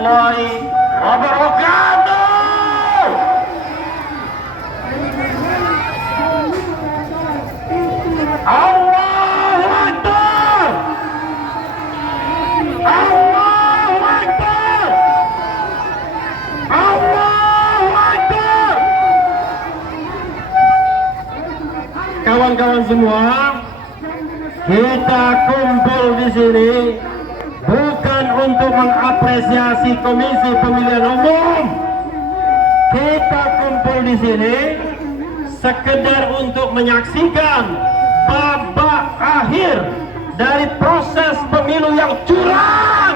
warahmatullahi wabarakatuh. Allahu Akbar. Allahu Akbar. Allahu Akbar. Kawan-kawan semua, kita kumpul di sini bukan untuk mengapresiasi Komisi Pemilihan Umum. Kita kumpul di sini sekedar untuk menyaksikan babak akhir dari proses pemilu yang curang.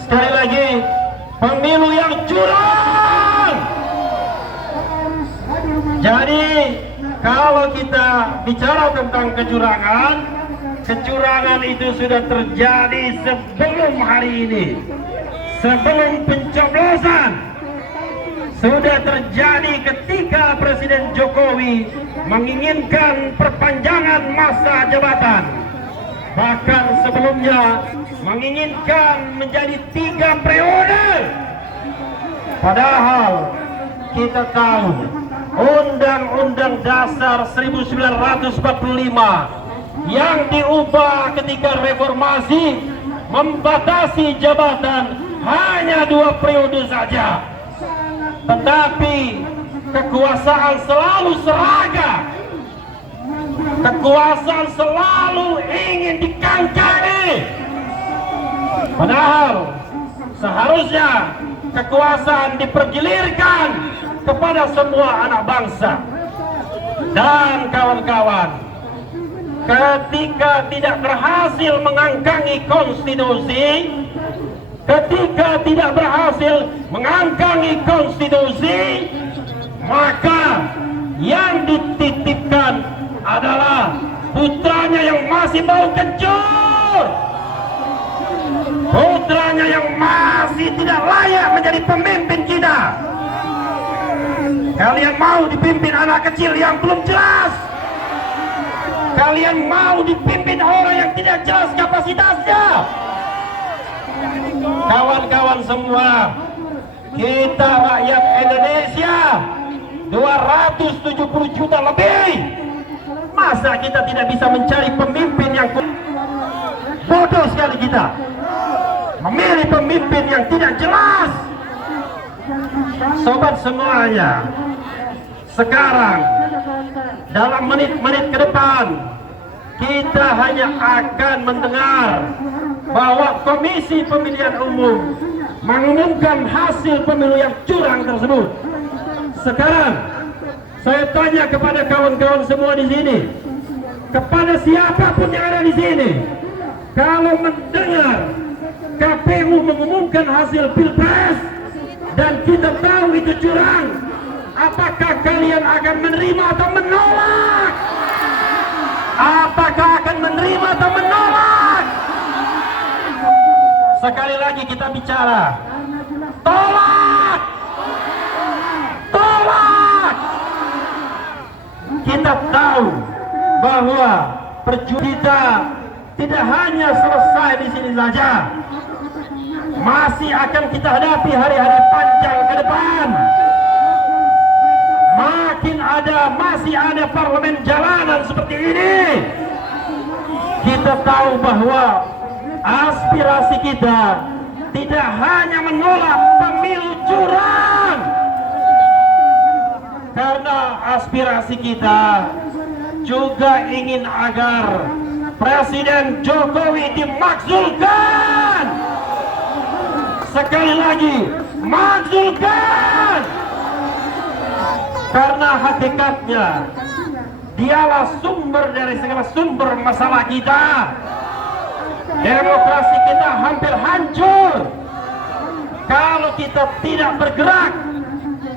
Sekali lagi, pemilu yang curang. Jadi kalau kita bicara tentang kecurangan, kecurangan itu sudah terjadi sebelum hari ini, sebelum pencoblosan. Sudah terjadi ketika Presiden Jokowi menginginkan perpanjangan masa jabatan. Bahkan sebelumnya menginginkan menjadi 3 periode. Padahal kita tahu Undang-Undang Dasar 1945 yang diubah ketika reformasi membatasi jabatan hanya 2 periode saja. Tetapi kekuasaan selalu seragam, kekuasaan selalu ingin dikangkangi. Padahal seharusnya kekuasaan dipergilirkan kepada semua anak bangsa. Dan kawan-kawan, ketika tidak berhasil mengangkangi konstitusi, ketika tidak berhasil mengangkangi konstitusi, maka yang dititipkan adalah putranya yang masih bau kencur, putranya yang masih tidak layak menjadi pemimpin kita. Kalian mau dipimpin anak kecil yang belum jelas? Kalian mau dipimpin orang yang tidak jelas kapasitasnya? Kawan-kawan semua, kita rakyat Indonesia 270 juta lebih. Masa kita tidak bisa mencari pemimpin yang bodoh sekali kita memilih pemimpin yang tidak jelas. Sobat semuanya, sekarang dalam menit-menit ke depan kita hanya akan mendengar bahwa Komisi Pemilihan Umum mengumumkan hasil pemilu yang curang tersebut. Sekarang saya tanya kepada kawan-kawan semua di sini, kepada siapapun yang ada di sini, kalau mendengar KPU mengumumkan hasil Pilpres dan kita tahu itu curang, apakah kalian akan menerima atau menolak? Apakah akan menerima atau menolak? Sekali lagi kita bicara, tolak, tolak. Kita tahu bahwa perjuangan kita tidak hanya selesai di sini saja, masih akan kita hadapi hari-hari panjang ke depan. Masih ada parlemen jalanan seperti ini. Kita tahu bahwa aspirasi kita tidak hanya menolak pemilu curang, karena aspirasi kita juga ingin agar Presiden Jokowi dimakzulkan. Sekali lagi, makzulkan. Karena hakikatnya dialah sumber dari segala sumber masalah kita. Demokrasi kita hampir hancur kalau kita tidak bergerak,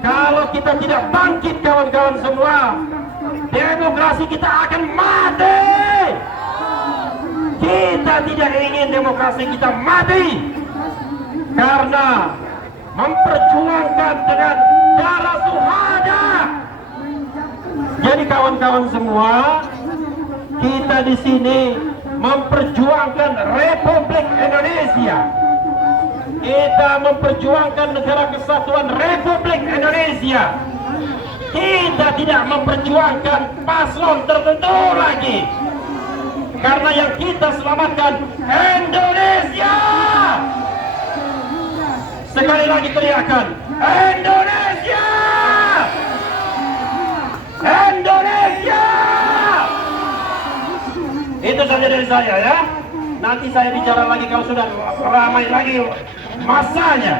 kalau kita tidak bangkit. Kawan-kawan semua, demokrasi kita akan mati. Kita tidak ingin demokrasi kita mati, karena memperjuangkan dengan darah suhada. Jadi kawan-kawan semua, kita di sini memperjuangkan Republik Indonesia. kita memperjuangkan negara kesatuan Republik Indonesia. Kita tidak memperjuangkan paslon tertentu lagi, karena yang kita selamatkan Indonesia. Sekali lagi teriakan, Indonesia! Indonesia! Itu saja dari saya ya. Nanti saya bicara lagi kalau sudah ramai lagi masanya.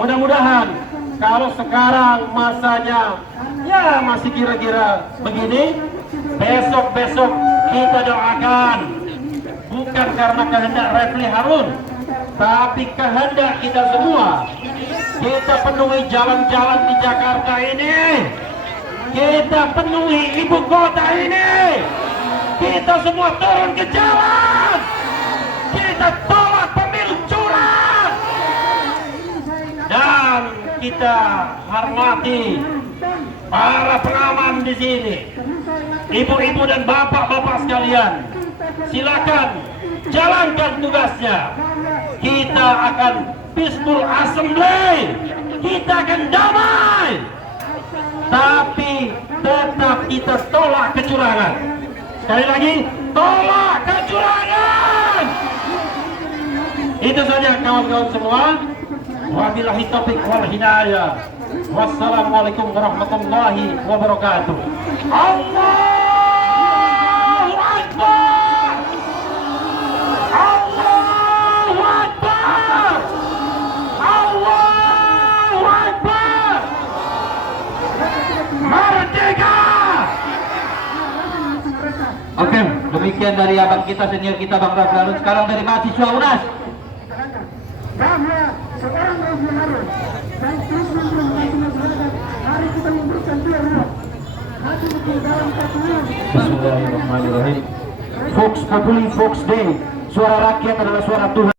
Mudah-mudahan kalau sekarang masanya ya masih kira-kira begini, besok-besok kita doakan, bukan karena kehendak Refli Harun, tapi kehendak kita semua. Kita penuhi jalan-jalan di Jakarta ini, kita penuhi ibu kota ini, kita semua turun ke jalan, kita tolak pemilu curang, dan kita hormati para pengaman di sini, ibu-ibu dan bapak-bapak sekalian. Silakan jalankan tugasnya. Kita akan peaceful assembly, kita akan damai, tapi tetap kita tolak kecurangan. Sekali lagi, tolak kecurangan. Itu saja kawan-kawan semua. Wabillahi taufiq wal hidayah. Wassalamualaikum warahmatullahi wabarakatuh. Allahu Akbar. Allahu Akbar. Allahu Akbar. Merdeka. Oke, demikian dari abang kita, senior kita Bang Refli Harun. Sekarang dari mahasiswa UNAS. Bahwa seorang Refli Harun dan hari kita memberikan dua ruang. Hati betul dalam pertemuan. Bismillahirrahmanirrahim. Vox Populi, Vox Dei. Suara rakyat adalah suara Tuhan.